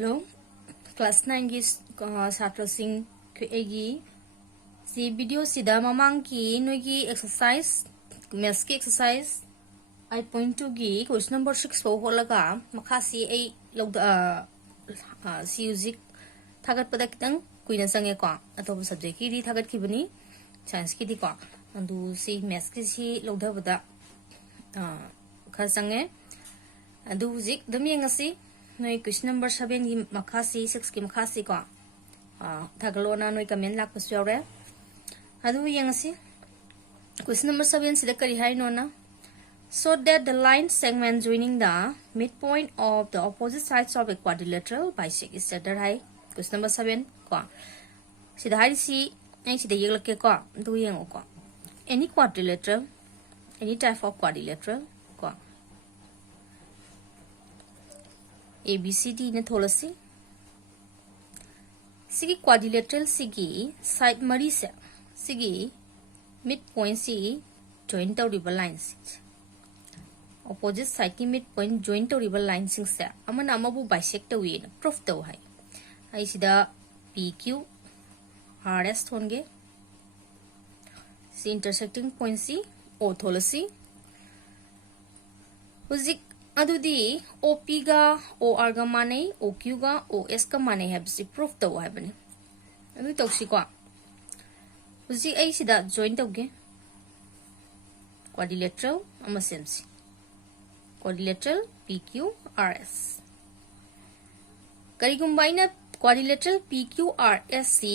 Hello, class 9 की छात्रसिंग की सी video सिदा ममांग की नोगी एक्सरसाइज मैथ्स की एक्सरसाइज 8.2 की क्वेश्चन नंबर 6 फो होलगा मखासी ए लौद सी यूजिक थागत पदा कितंग कुइना संगे को अतोब सब्जेक्ट की दी थागत खिबनी साइंस की दी को अंदु सी मैथ्स की सी लौदबदा खा संगे अंदु हुजिक दमियंगसी नोई क्वेश्चन नंबर 7 की मखासी 6 की मखासी को थागलोना नोई कमेंट लाकपसु यावरे अदु यंगसी क्वेश्चन नंबर 7 सिदा करी हाइनोना so that the line segment joining the midpoint of the opposite sides of a quadrilateral bisect is set hai question number 7 ko sida hai si ai sida yeglake ko du yengo ko any quadrilateral any type of quadrilateral ko ABCD ne tholasi sigi quadrilateral sigi side mari se sigi midpoint si join tawriba lines opposite side की midpoint join tawriba line sing se amana amabu bisect tawi na proof taw hai ai sida PQ RS thonge si intersecting point si O tholasi huzik adudi OP ga OR ga mane OQ ga OS ga mane have si proof taw hai bani adu tawsi ko huzik ai sida join tawge quadrilateral ama semsi quadrilateral PQRS करीगुम्बाइना quadrilateral PQRS C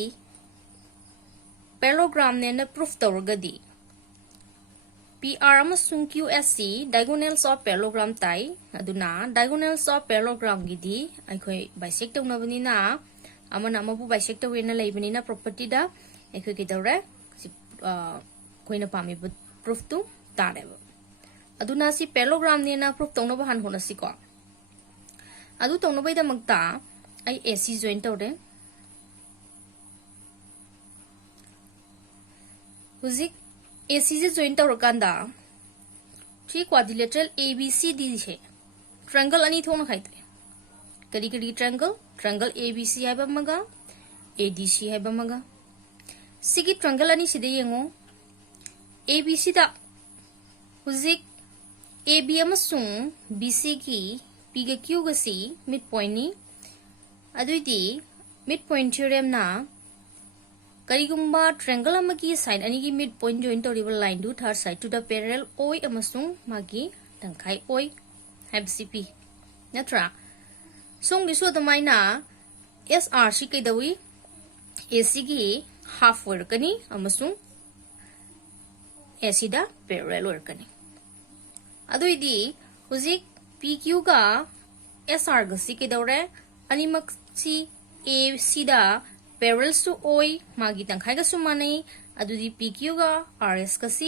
parallelogram ने न proof तौरगदी PR अमसुंग QS C diagonals of parallelogram ताई अदुना diagonals of parallelogram गिदी अखोई bisect तौनबनिना अमन अमबु bisect तौवेना लैबनिना property दा अखोई किदौरे कोइना पामी proof तु तारेबा अदुना सी parallelogram ने ना proof तौनबा हान होनसी को अदु तौनबैदा मक्ता आई AC join तौरे हुजिक AC जे join तौरकांदा थ्री quadrilateral ABCD छे triangle अनि थोन खाइते करी करी triangle ABC हाइबा मगा ADC हाइबा मगा सिगी triangle अनि सिदे यंगो ABC दा हुजिक AB अमसुंग BC की P गा Q गा C midpoint नि अदुइदी midpoint theorem ना करीगुम्बा triangle अमगी side अनि की midpoint join तौरिबा line दु third side to the parallel OI अमसुंग मागी तंखाई OI have CP नत्रा सोंग दिसो दमाइना SRC कैदवी AC की half वर्कनी अमसुंग AC दा parallel वर्कनी अदुइदी हुजिक PQ का SR गा C कैदवरे अनिमक सी AC दा parallel to OI मागी तंखाई गा सुमाने अदुदी PQ का RS का C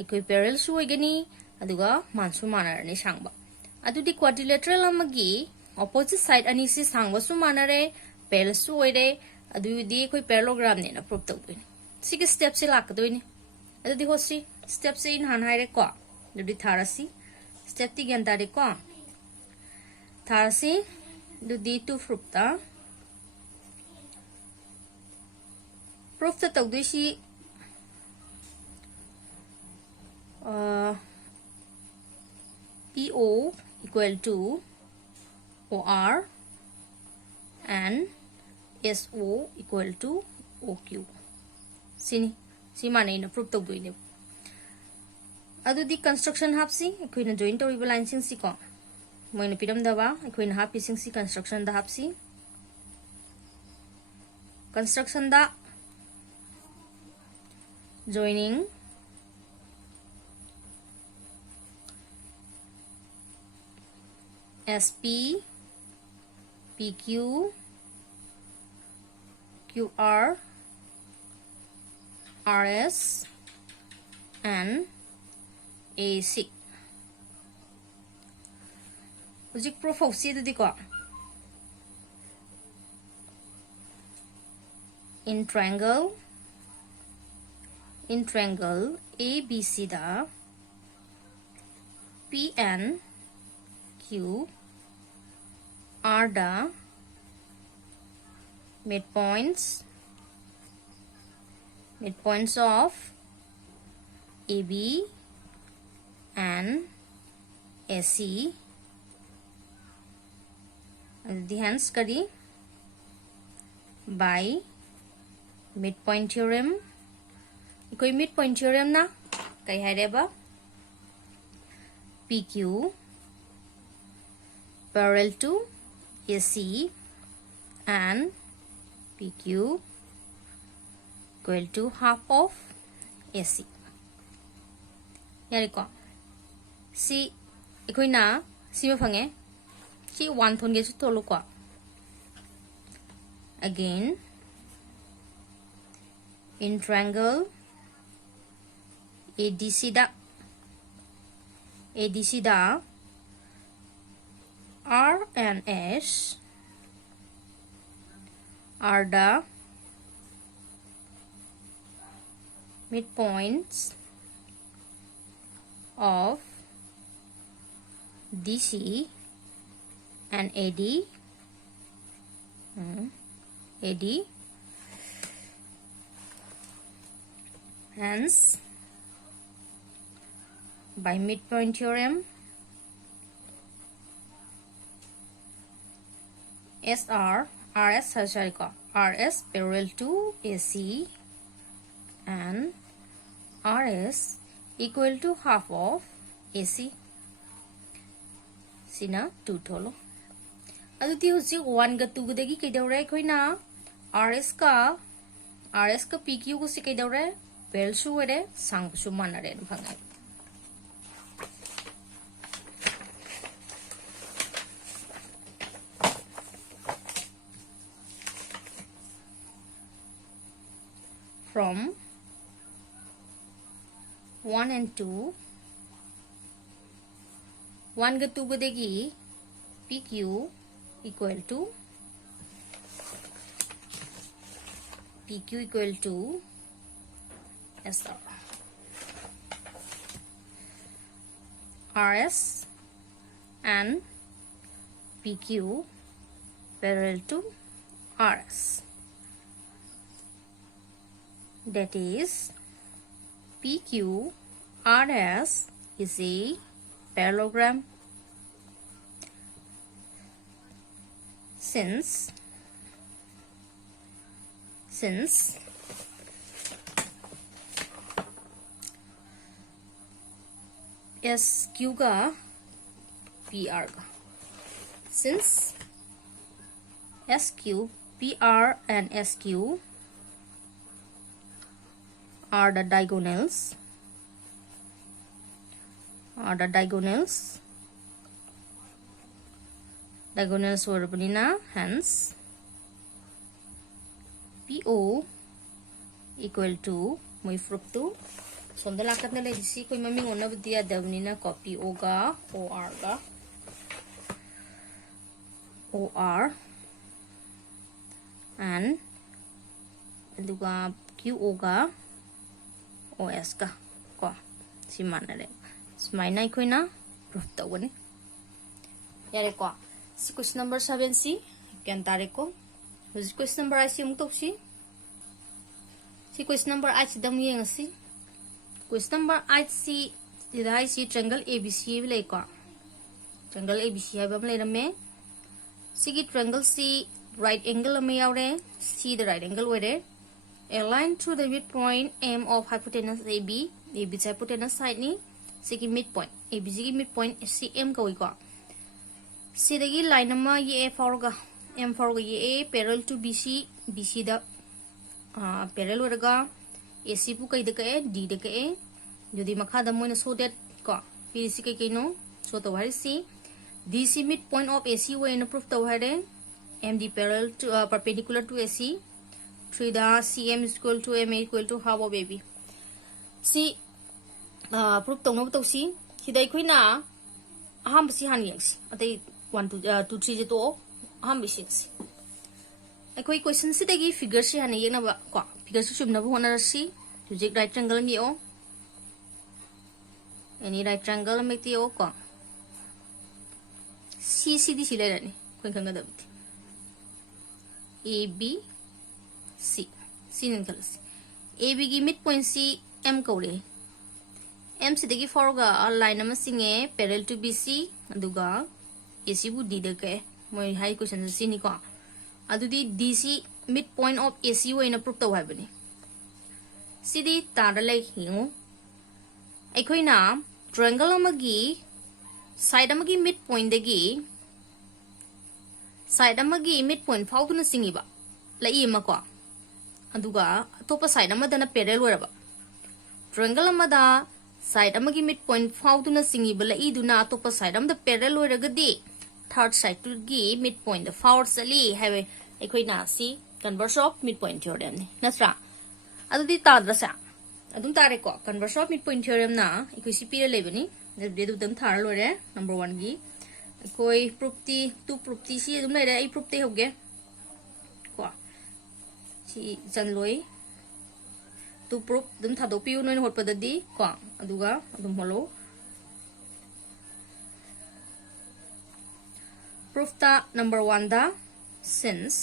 एकोई parallel to OI Ghani अदुगा मानसु मानरने सांगबा अदुदी quadrilateral अमगी opposite side अनि सी सांगबा सुमानरे parallel to OI रे अदुदी कोई parallelogram ने ना proof तौबेनी सिगे step से लाकदोइनी अदुदी होसी step से इन हान हाइरे को अदुदी थारासी step ती ज्ञान तारे को थारासी अदुदी टू proof ता proof ता तौदुइसी PO equal to OR and SO equal to OQ सिनी सी माने इन proof तौदुइने अदुदी construction हापसी अखोइना join तौरिबा line सिंग सी को मोइना पिरम दबा अखोइना हापी सिंग सी construction दा हापसी construction दा joining SP PQ QR RS and AC हुजिक proof of C दुदी को in triangle ABC दा P and Q R दा midpoints of AB and AC and hence kari by midpoint theorem. Koi midpoint theorem na kai haireba PQ parallel to AC and PQ equal to half of AC. Yari ko si ikoi na si ma phange si 1 thon ge su tolu ko again in triangle ADC da R and S are the midpoints of DC and AD. Hence, by midpoint theorem, RS parallel to AC and RS equal to half of AC. Sina 2 tholo. Aduti husi 1 ga 2 ga dagi kai daure koi na RS ka PQ ko si kai daure parallel su wede sang su manare no phangai. From 1 and 2 1 ga 2 ga degi PQ equal to SR RS and PQ parallel to RS. That is PQ RS is a parallelogram. Since SQ का PR का since SQ PR and SQ are the diagonals were banina, hence PO equal to moi fructu sonda lakat na ledisi koi mami onna budia davnina copy PO ga OR and aduga QO ga OS ka ko si manare smaina koi na proof tawani yare ko si question number 7 si kyan tare ko question number 8 si muk si question number 8 si dam yeng si question number 8 si dai si triangle ABC le ko triangle ABC hai bam le rame si ki triangle si right angle me yaure see the right angle where a line through the midpoint M of hypotenuse AB hypotenuse side ni si ki midpoint ABC ki midpoint CM ko ko si dagi line nama ye M4 ga ye parallel to BC da parallel warga AC pu kai da ka D da ka jodi makha da moina so that ko PC kai no so to hari si DC midpoint of AC way in proof to hari MD parallel to perpendicular to AC 3 da CM is equal to MA equal to half of AB si proof to no to si dai khoi na aham si han yang si atai 1 2 3 je to aham bi si akoi question si dagi figure si han yeng na ba ko figure si chum na ba hona si project right triangle mi o any right triangle make ti o ko CCD si le ni khoi khang ga da AB C C kalasi AB gi midpoint C M kaure M sidagi forga line ama singe parallel to BC aduga AC bu D da ke moi high question C ni ko adudi DC midpoint of AC oina prove taw habani sidi tada lai hingu aikoina triangle amagi side amagi midpoint dagi side amagi midpoint fauduna singiba lai ma ko aduga topa side amadana parallel waraba triangle amada side amagi midpoint fauduna singiba lai duna topa side amada parallel waragadi third side to gi midpoint the fourth sali have aikoina si converse of midpoint theorem ni nasra adudi tadra sa adum tare ko converse of midpoint theorem na ikoi si pira lebani de du dam thar lore number 1 gi koi proof tu proof si adum le ai proof te hoge ko si jan loi tu proof dum thado piu noi hot padadi ko aduga adum holo proof ta number 1 da since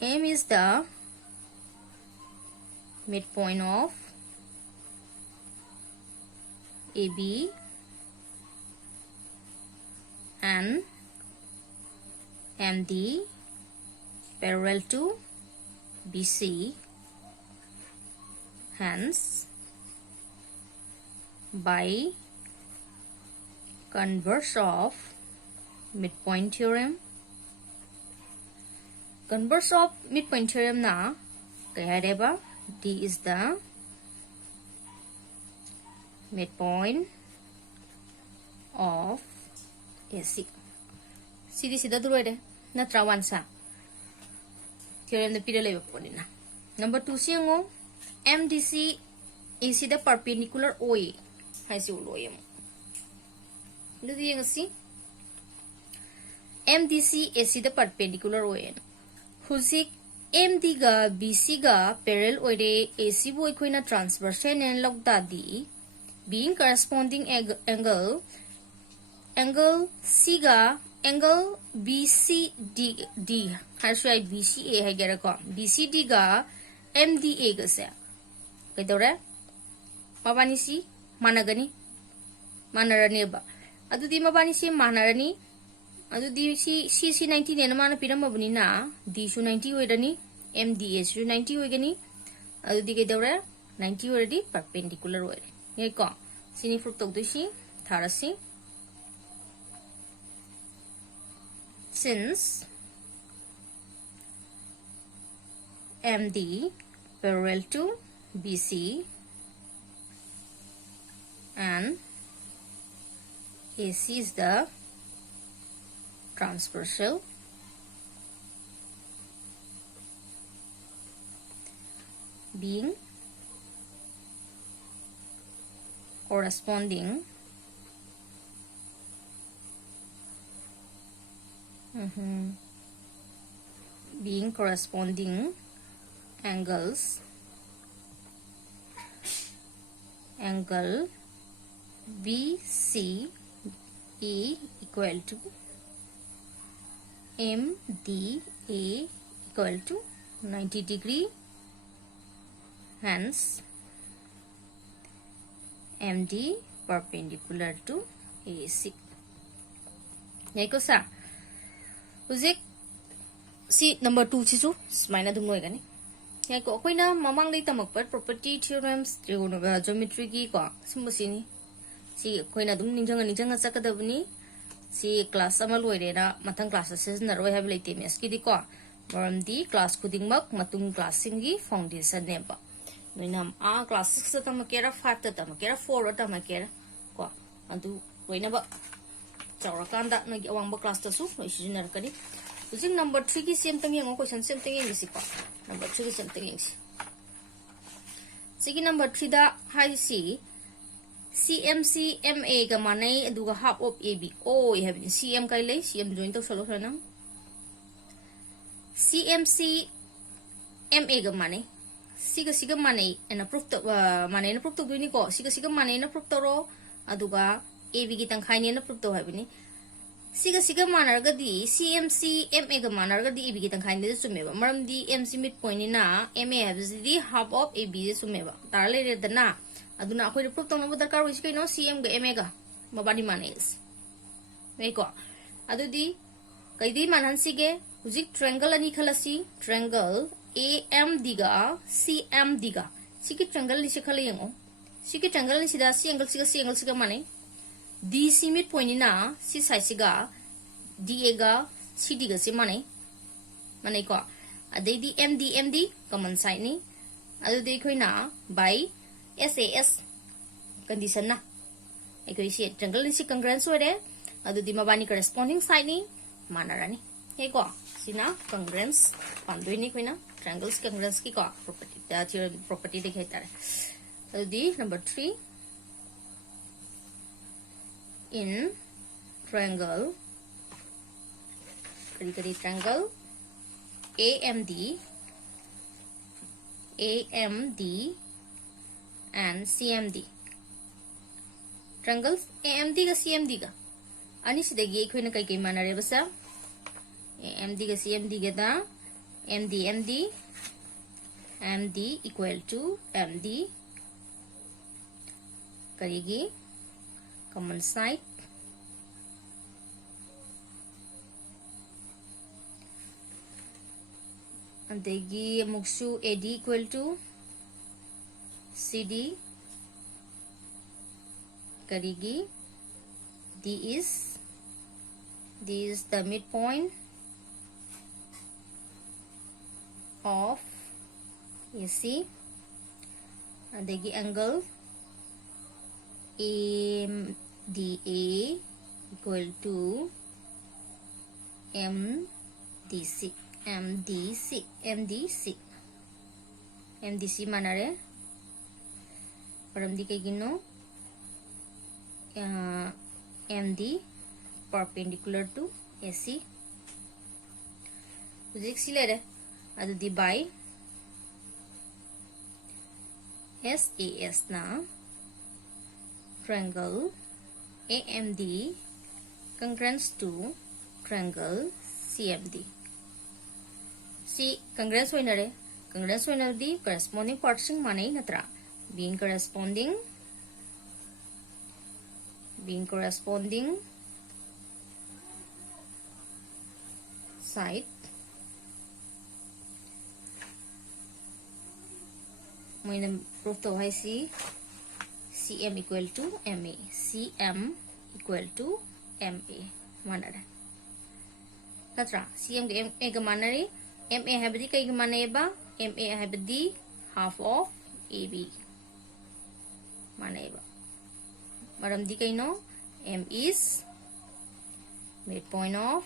M is the midpoint of AB and MD parallel to BC, hence by converse of midpoint theorem. Converse of midpoint theorem na kaya deba D is the midpoint of AC. Sida dulu ada na trawan sa theorem na pila leba po na. Number 2 siya ngo MDC AC the perpendicular OA hay si ulo mo. Dito yung si MDC AC the perpendicular OA. Huzik MD ga BC ga parallel oire AC bu equina transverse and logda di being corresponding angle C ga angle BCD harshai BCA hai gera ko BCD ga MDA ga se kaidore mabani si managani manarani ba adudi mabani si manarani adudi C 90 ne mana piramabuni na D su 90 oidani MDA su 90 oigani adudi kaidore 90 already perpendicular oire ye ko sini proof togdosi tharasi since MD parallel to BC and AC is the transversal being corresponding being corresponding angles angle BCE equal to MDA equal to 90 degree, hence MD perpendicular to AC. Yako sa Uzik si number 2 chisu smina dum noi gani yako koina mamang dei tamak par property theorems trigonometry ki ko simusini si koina dum ninjanga sakadabni si class ama loire na mathang classes na roi have late mes ki di ko maram di class kudingmak matung class singi foundation ne ba noinam a class 6 ta makera 5 ta makera 4 ta makera ko antu koina ba chawra kanda na gi awang ba class ta su noi sinar kani using number 3 ki same tang yang question same tang yang si ko number 3 ki same tang yang si sigi number 3 da hai si CMC MA ga manai aduga half of AB oh I have CM kai le CM join to solo na CMC MA ga manai siga manai and approve to manai na proof to duni ko siga manai na proof to ro aduga AB gi tang khai ne na proof to have ni सिगा मानरगदी CMC MA गा मानरगदी AB की तंखाइन दे सुमेबा मरमदी MC mid point निना MA हैबसिदी half of AB दे सुमेबा तारले रेदना अदुना अखोय प्रूफ तंगनो दरकार होइस कइनो CM गा MA गा मबानी मानेस मेको अदुदी कइदी मानहनसिगे हुजिक ट्रायंगल अनि खलसी ट्रायंगल AMD गा CMD गा सिकी ट्रायंगल नि से खले यंगो सिकी ट्रायंगल नि सिदा C एंगल सिगा माने DC मिड पॉइंट निना C साइड सिगा DA गा CD गा से माने को अदैदी MD कॉमन साइड नि अदु दे खोइना बाय SAS कंडीशन ना एकोइ से ट्रायंगल नि से कंग्रेंस होरे अदु दि मबानी करेस्पोंडिंग साइड नि मानरानी हे को सिना कंग्रेंस पांदोइ नि खोइना ट्रायंगल्स कंग्रेंस की को प्रॉपर्टी दा थ्योरम प्रॉपर्टी देखे तारे अदु दि number 3 in triangle triangle AMD and CMD triangles AMD का CMD का अनि सिदगी अखोइना कई कई मानरे बसा AMD का CMD का दा MD equal to MD करेगी common side andegi muksu AD equal to CD karigi D is the midpoint of AC andegi angle MDA equal to MDC manare paramdi kaigino MD perpendicular to AC Physics silere adu di by SAS na triangle AMD congruent to triangle CMD. See congruent the corresponding portion mane natra being corresponding side moina proof to hai CM equal to MA manare natra CM ga MA ga manare MA habdi kai ga maneba MA habdi half of AB maneba maram di kai no M is midpoint of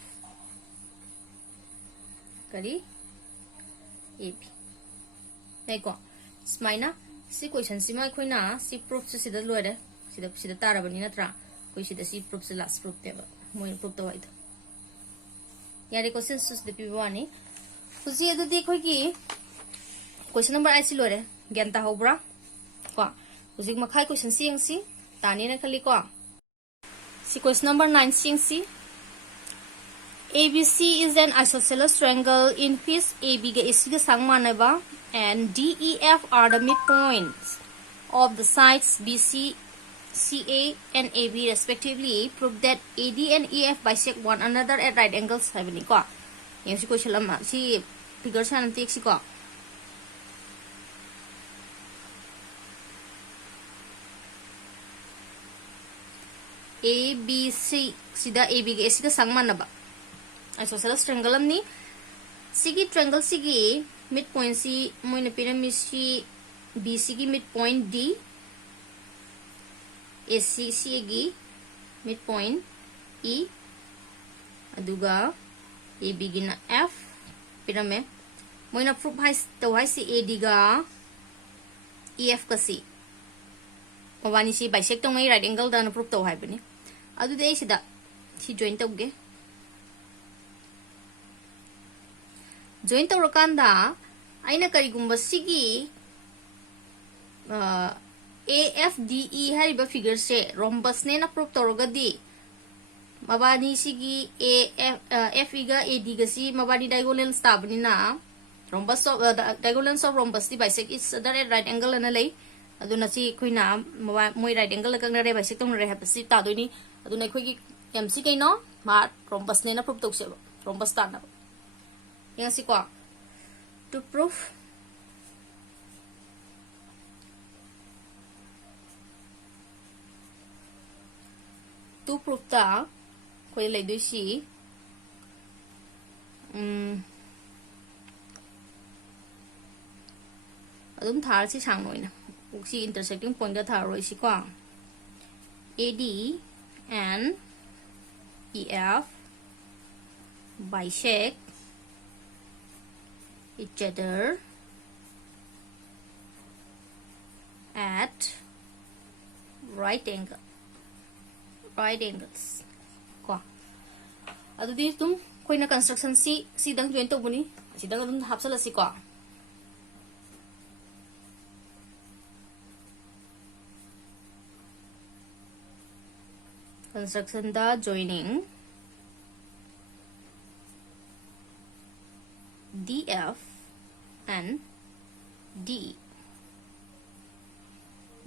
kari AB neko smaina si question si mai khoina si proof se sida loire sida tarabani natra koi sida si proof se last proof deba moi proof to waida yare question sus de piwani fuji edu de khoi ki question number ai si loire gyanta hobra ko fuji makhai question si ang si tani na khali ko si question number 9 si ang si ABC is an isosceles triangle in which AB ga AC ga sang manaba and DEF are the midpoints of the sides BC, CA and AB respectively. Prove that AD and EF bisect one another at right angles. Having ko, yung si question lama si figure sa nanti si ko. ABC sida AB ga AC ga sang manaba. Isosceles triangle ni sige triangle sige midpoint si moina pyramid si BC ki midpoint D AC gi midpoint E aduga AB gi na F pyramid moina proof hai to hai si AD ga EF ka si mawani si bisect tong ngai right angle da na proof to hai bani adu de sida si join tawge join tawrakanda aina karigumba sigi AFDE hariba figure se rhombus ne na proof tawragadi mabani sigi FE ga AD ga si mabani diagonal stabni na rhombus of diagonals of rhombus di bisect is the right angle na lay aduna si kuina moi right angle ka na re bisect tong re ha si ta do ni aduna khoi gi MC kai no ma rhombus ne na prove tok se rhombus ta na yang si kwa to prove ta khoi lai do si adum thar si sang noi na si intersecting point da thar roi si kwa AD and EF bisect each other at right angles ko adu di tum koi na construction si dang join to buni si dang dum hapsala si ko construction the joining DF and DE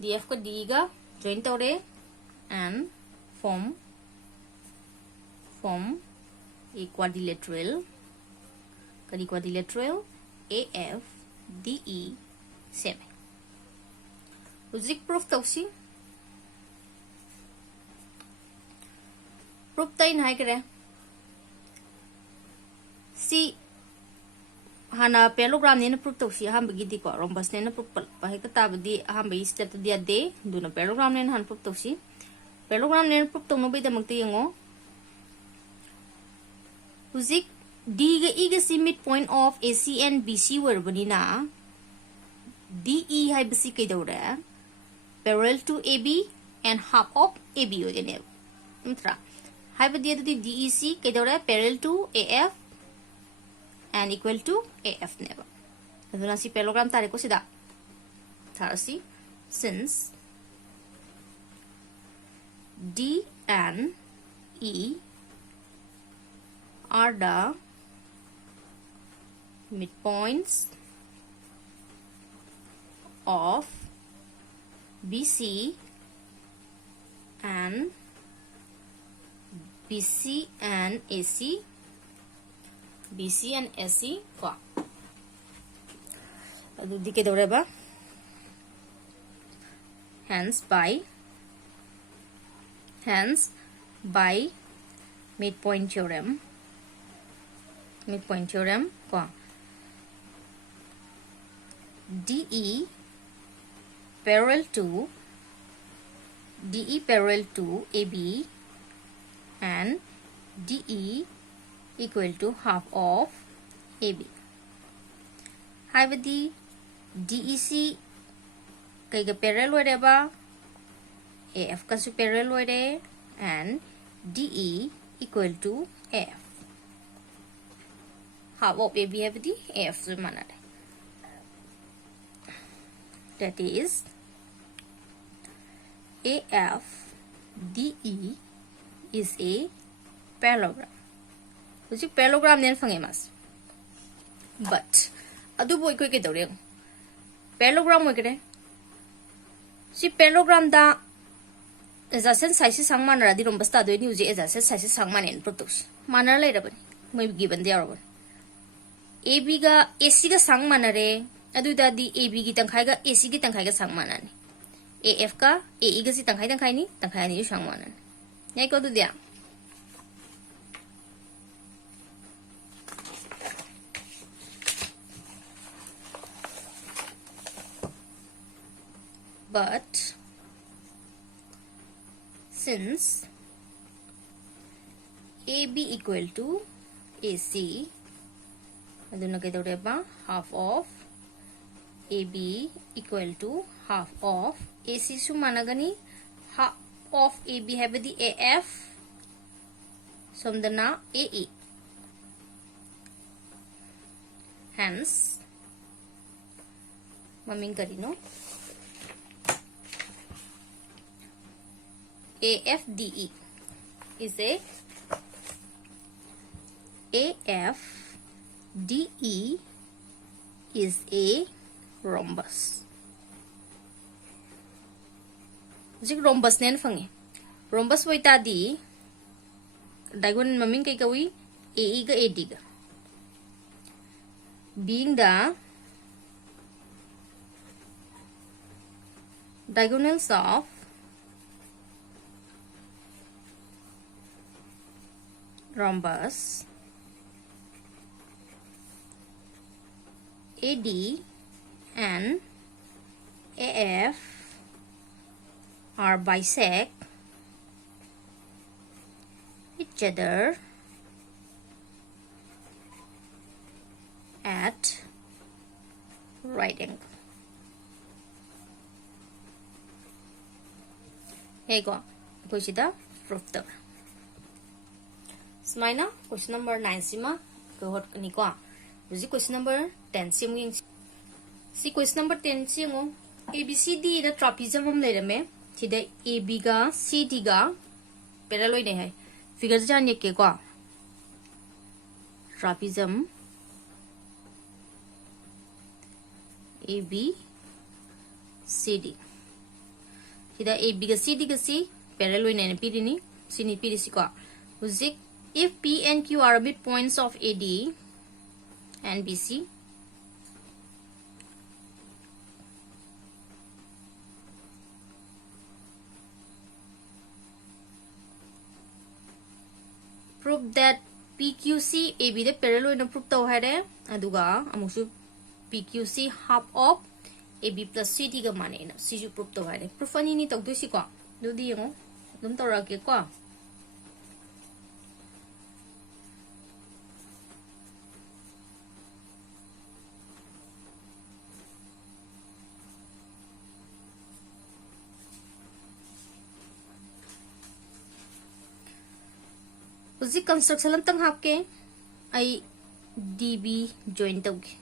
DF ko DE ga join tore and form a quadrilateral AF DE 7 logic proof tausi proof tain hai kare si hana parallelogram ne na proof tausi ham bagi di ko rhombus ne na proof pa hai ka ta badi ham bai step dia de du na parallelogram ne han proof tausi parallelogram ne proof tong no bai da makti yango Huzik D ga E ga si midpoint of AC and BC were banina DE hai basi kai daura parallel to AB and half of AB o dene mtra hai badi adu DEC kai daura parallel to AF and equal to AF neba aduna si parallelogram tare ko sida tharasi since D and E are the midpoints of BC and AC ko adu dike dore ba hence by midpoint theorem ko DE parallel to AB and DE equal to half of AB hai badi DEC kai ga parallel ore ba AF ka su parallel ore and DE equal to AF half of AB hai badi AF su mana that is AF DE is a parallelogram which is parallelogram nen fange mas but adu boy ko ke dore parallelogram mo kare si parallelogram da adjacent size sang man ra di rhombus ta do ni uje adjacent size sang man en protos mana lai ra bani moi given there ra AB ga AC ga sang man re adu da di AB gi tangkhai ga AC gi tangkhai ga sang man ani AF ka AE ga si tangkhai ni tangkhai ni sang man ani nhai ko du dia but since AB equal to AC aduna kai dore ba half of AB equal to half of AC su managani half of AB have the AF somdana AE hence maming karino AFDE is a AF DE is a rhombus. Jik rhombus nen fangi. Rhombus boy tadi diagonal maming kay kawi AE ga AD ga. Being the diagonals of rhombus AD and AF are bisect each other at right angle. Hey go, kuchida proof ta. Smaina question number 9 sima ko hot ni ko. Uji question number 10 simu ing. Si question number 10 simu ABCD da trapezium am lerame. Chida AB ga CD ga parallel ne hai. Figure जानिए के को trapezium AB CD kita AB ga CD ga C parallel ne pidi ni sini pidi si ko uzik if P and Q are midpoints of AD and BC prove that PQC AB the parallel in a proof to hare aduga amusu PQC half of AB plus CD ga mane na CU proof to hare proof ani ni tawdu si ko do di ngo dum tawra ke ko उसी construction तंग हाके आई DB join तौगे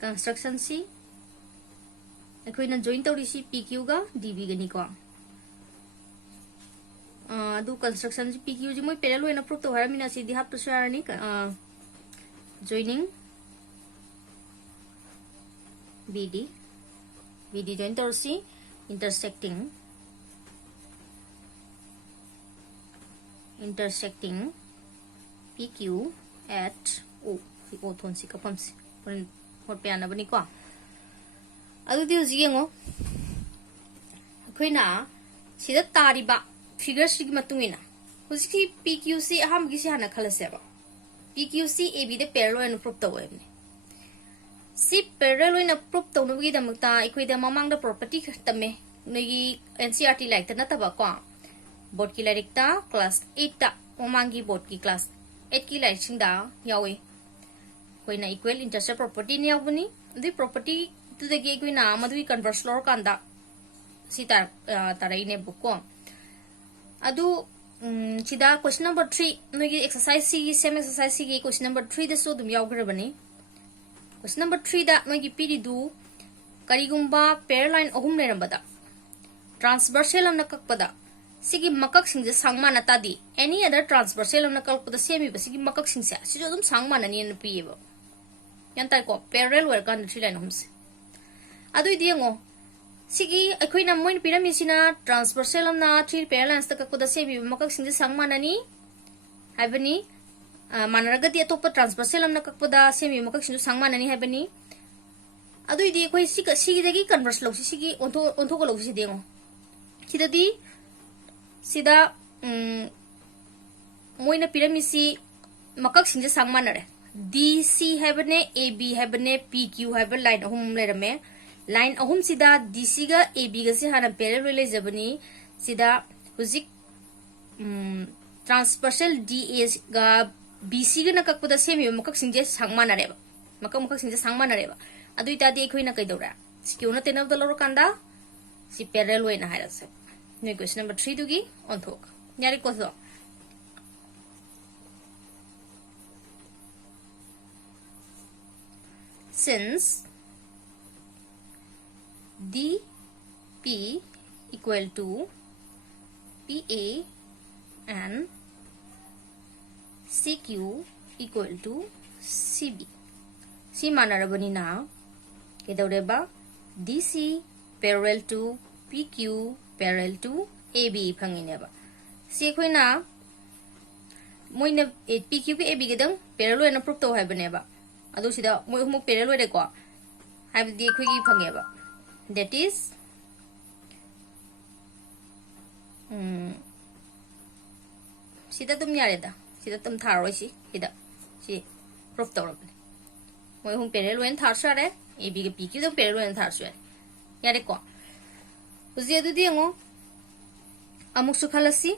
construction सी अखोइना join तौरी सी PQ गा DB Ghani को दो construction सी PQ जी मोई parallel होना proof तो हरा मिना सी दी half तो शारनी joining BD join तौर सी intersecting PQ at O si O thon si kapam si hot pe ana bani ko adu di uji ngo khoina sida tariba figure sig matungina uji PQC aham gi si hana khalase ba PQC AB de parallel and proof to webne si parallel and proof to no gi damakta ikoi da mamang da property tame nogi NCERT like ta na ta ba ko board की like ता class 8 ता ओमांगी board की class 8 की like सिंग दा यावे कोई ना equal intercept property ने यावनी दी प्रॉपर्टी तो देगे कोई ना मधुई कन्वर्स लॉर कांदा सीता ताराई ने बुको अदु सिदा क्वेश्चन नंबर 3 नोगी एक्सरसाइज सी सेम एक्सरसाइज सी की क्वेश्चन नंबर 3 दसो दुम यावग्रे बनी क्वेश्चन नंबर 3 दा नोगी पीरी दु करिगुंबा पेयर लाइन अहुम लेरंबदा ट्रांसवर्सल अमना ककपदा सिगी मकक सिंजे सांगमा नतादी एनी अदर ट्रांसवर्सल अमना कल्पदा सेमी बसिगी मकक सिंसे सिजो दम सांगमा ननी न पियेबो यंता को पैरेलल वर कान थ्री लाइन हमसे अदु दियंगो सिगी अखोइना मोइन पिरामिसिना ट्रांसवर्सल अमना थ्री पैरेलल लाइन्स तककदा सेमी मकक सिंजे सांगमा ननी हाइबनी मानरगति अतोप ट्रांसवर्सल अमना ककपदा सेमी मकक सिंजो सांगमा ननी हाइबनी अदु दि अखोइ सिगी दगी कन्वर्स लौसी सिगी ओंथो को लौसी दियंगो सिददी सिदा मोइना पिरामिसी मकक सिंजे सांगमानरे DC हैबने AB हैबने PQ हैब लाइन अहुम लेरमे लाइन अहुम सिदा DC गा AB गा से हाना पैरेलल लेजबनी सिदा हुजिक ट्रांसवर्सल DA गा BC गा नककपदा सेमी मकक सिंजे सांगमानरेबा मकक सिंजे सांगमानरेबा अदु इतादी एखोइना कैदौरा सिक्योना तेनबदा लरो कांदा सि पैरेलल होइना हायरसे नो क्वेश्चन नंबर 3 दुगी ऑन थोक यारी कोसो since DP equal to PA and CQ equal to CB. C manarabanina kedaureba DC parallel to PQ parallel to AB phangineba. C khoina moina PQ ke AB gedang parallel na proof to habaneba. Adu sida moi humuk parallel de ko habdi khoi phangeba. That is sida tum yareda sida tum tharoi sida si proof tawrabne moi hum parallel thar sare AB ke PQ dam parallel thar sare yare ko uzi adu diengo amuk su khalasi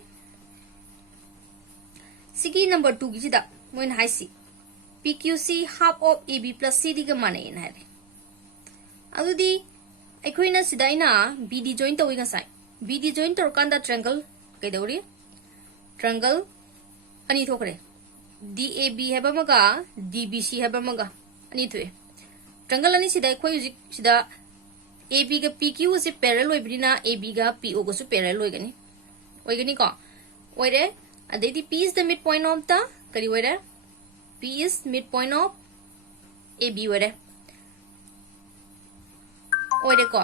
sigi number 2 gi sida moi na haisi PQC half of AB plus CD ga mane in hare adu di aikoina sida ina BD join tawi ga sai BD join tor kanda triangle kaidori triangle ani thokre DAB heba maga DBC heba maga ani thwe triangle ani sida khoi sida AB ga PQ se parallel oibina AB ga PO go su parallel oigani oigani ko oire adedi P is the midpoint of the kari oire P is midpoint of AB oire oire ko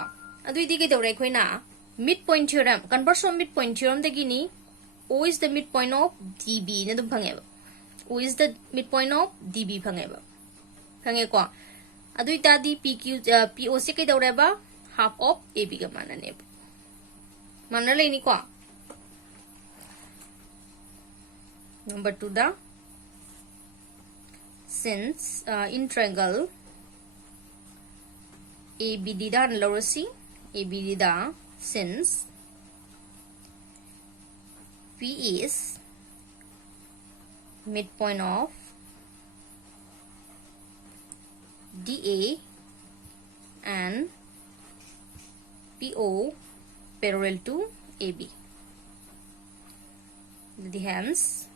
adu idi ke dore khoi na midpoint theorem converse from midpoint theorem de gini O is the midpoint of DB na dum phangeba O is the midpoint of DB phangeba phange ko adu ita di PQ PO se ke dore ba half of AB ga mana ne mana le ni ko number 2 da since in triangle ABD da lower C ABD da since P is midpoint of DA and PO parallel to AB. Hence,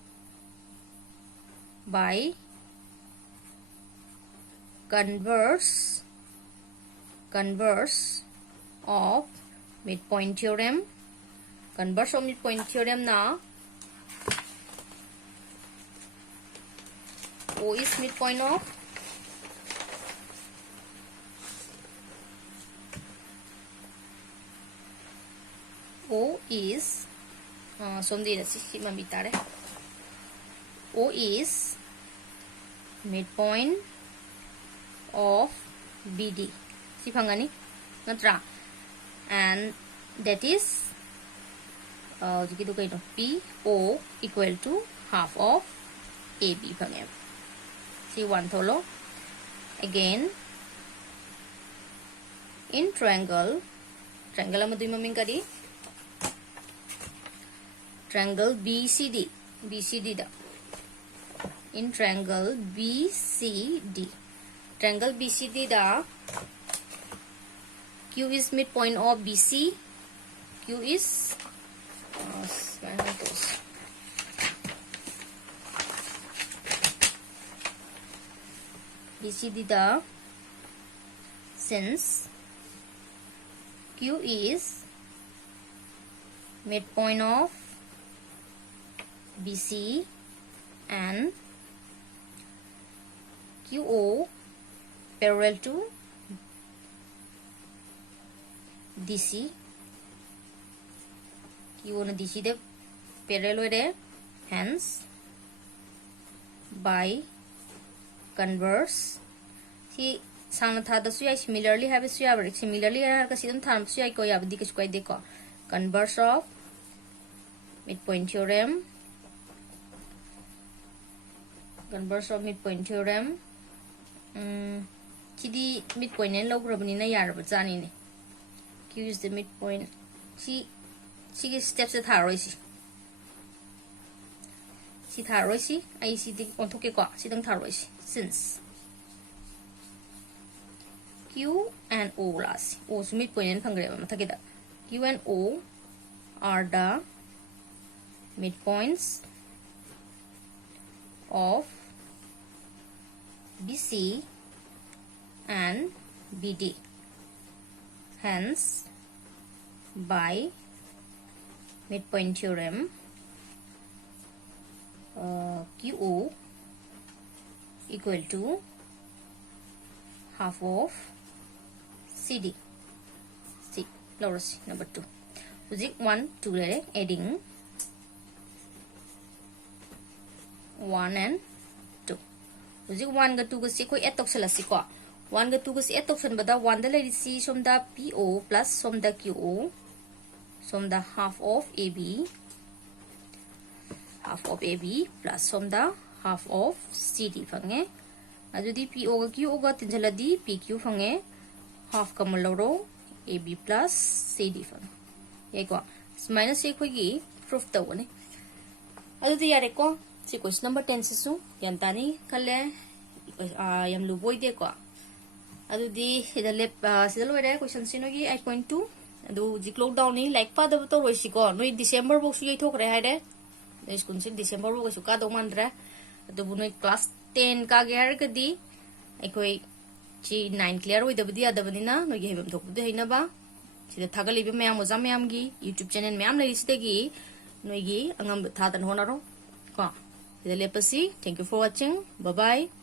by converse of midpoint theorem, converse of midpoint theorem na O is midpoint of O is O is midpoint of BD si phangani natra and that is PO equal to half of AB phangem see one tholo again in triangle amadui maming kari triangle BCD da in triangle BCD da Q is midpoint of BC Q is BCD da since Q is midpoint of BC and QO parallel to DC QO na DC de parallel de hence by converse si sang tha da suyai similarly have suyai similarly har ka sidam tham suyai ko yabdi ke squai de ko converse of midpoint theorem chidi midpoint en lograbani na yarba jani ne Q is the midpoint si steps e tharoi si tharoi si ai si di onthoke ko si dang tharoi si since Q and O las O su midpoint en phangre ma thake da Q and O are the midpoints of BC and BD. Hence, by midpoint theorem, QO equal to half of CD. C. Lowers number 2. Ujik 1, 2 le adding 1 and 2. Ujik 1 ga 2 ga si koi add toksala si ko. 1 ga 2 ga si add toksan bada 1 da le si som da PO plus som da QO som da half of AB plus som da half of CD fange. Adudi PO ga QO ga tinjala di PQ fange half ka maloro AB plus CD fange. Ye ko minus se ko gi proof ta wone. Adudi yare ko si question number 10 sisu yantani kale yam lu boy de ko. Adudi ida lep sida loire question sino gi 8.2 adu jiklo down ni like pa da to roi si ko noi December box gi thok re haide school sin December box su ka do mandra adu bu noi class 10 ka ge har gadi aikoi chi 9 clear oi da budi ada badina noi ge hebam thok de haina ba sida thagali be mayam oza mayam gi YouTube channel mayam lai sida gi noi gi angam tha dan honaro ko sida lepasi. Thank you for watching. Bye bye.